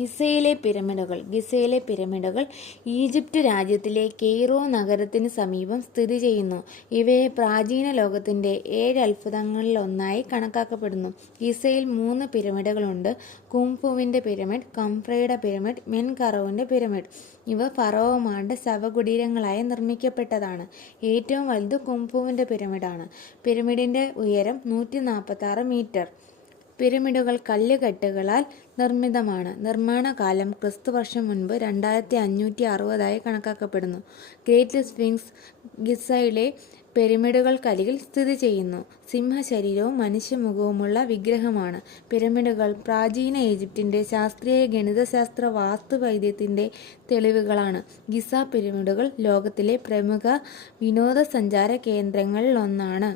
ഗിസയിലെ പിരമിഡുകൾ Egypt രാജ്യത്തിലെ Cairo നഗരത്തിന് സമീപം സ്ഥിതി ചെയ്യുന്നു. ഇവയെ പ്രാചീന ലോകത്തിൻ്റെ 7 അത്ഭുതങ്ങളിലൊന്നായി കണക്കാക്കപ്പെടുന്നു. ഗിസയിൽ 3 പിരമിഡുകളുണ്ട്: കുംഫുവിൻ്റെ പിരമിഡ്, കംഫ്രയുടെ പിരമിഡ്, മെൻകറോവിൻ്റെ പിരമിഡ്. ഇവ ഫറോവമാരുടെ ശവകുടീരങ്ങളായി നിർമ്മിക്കപ്പെട്ടതാണ്. ഏറ്റവും വലുത് കുംഫുവിൻ്റെ പിരമിഡാണ്. പിരമിഡിൻ്റെ ഉയരം 146 മീറ്റർ. പിരമിഡുകൾ കല്ലുകെട്ടുകളാൽ നിർമ്മിതമാണ്. നിർമ്മാണകാലം ക്രിസ്തുവർഷം മുൻപ് 2560 കണക്കാക്കപ്പെടുന്നു. ഗ്രേറ്റ് സ്ഫിങ്സ് ഗിസയിലെ പിരമിഡുകൾക്കരികിൽ സ്ഥിതി ചെയ്യുന്നു. സിംഹശരീരവും മനുഷ്യമുഖവുമുള്ള വിഗ്രഹമാണ്. പിരമിഡുകൾ പ്രാചീന ഈജിപ്തിൻ്റെ ശാസ്ത്രീയ ഗണിതശാസ്ത്ര വാസ്തുവൈദ്യത്തിൻ്റെ തെളിവുകളാണ്. ഗിസ പിരമിഡുകൾ ലോകത്തിലെ പ്രമുഖ വിനോദസഞ്ചാര കേന്ദ്രങ്ങളിലൊന്നാണ്.